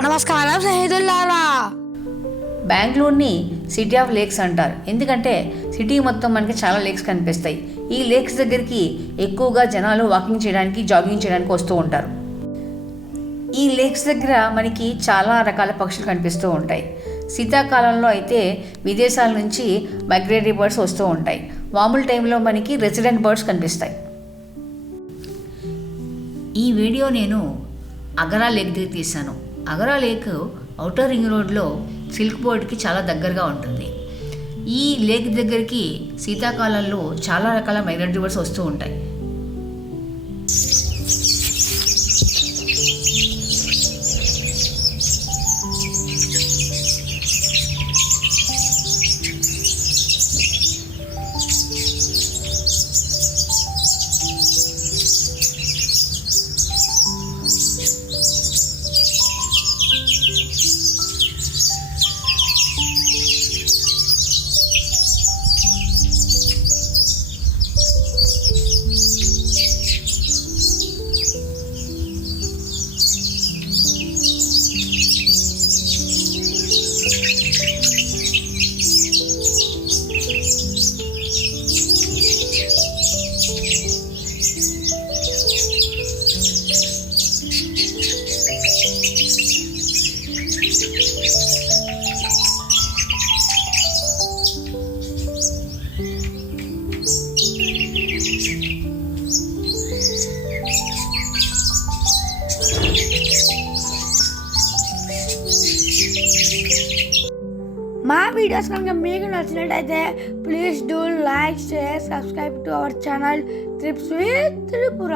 నమస్కారం స్నేహితులారా. బెంగళూరుని city of lakes అంటారు. ఎందుకంటే సిటీ మొత్తం మనకి చాలా లేక్స్ కనిపిస్తాయి. ఈ లేక్స్ దగ్గరికి ఎక్కువగా జనాలు వాకింగ్ చేయడానికి, జాగింగ్ చేయడానికి వస్తూ ఉంటారు. ఈ లేక్స్ దగ్గర మనకి చాలా రకాల పక్షులు కనిపిస్తూ ఉంటాయి. శీతాకాలంలో అయితే విదేశాల నుంచి మైగ్రేటరీ బర్డ్స్ వస్తూ ఉంటాయి. మామూలు టైంలో మనకి రెసిడెంట్ బర్డ్స్ కనిపిస్తాయి. ఈ వీడియో నేను అగరా లేక్ దగ్గర తీశాను. అగరా లేక్ ఔటర్ రింగ్ రోడ్లో సిల్క్ బోర్డ్కి చాలా దగ్గరగా ఉంటుంది. ఈ లేక్ దగ్గరికి శీతాకాలంలో చాలా రకాల మైగ్రేటరీ బర్డ్స్ వస్తూ ఉంటాయి. మా వీడియోస్ కనుక మీకు నచ్చినట్టయితే please do like, share, subscribe to our channel trips with Tripura.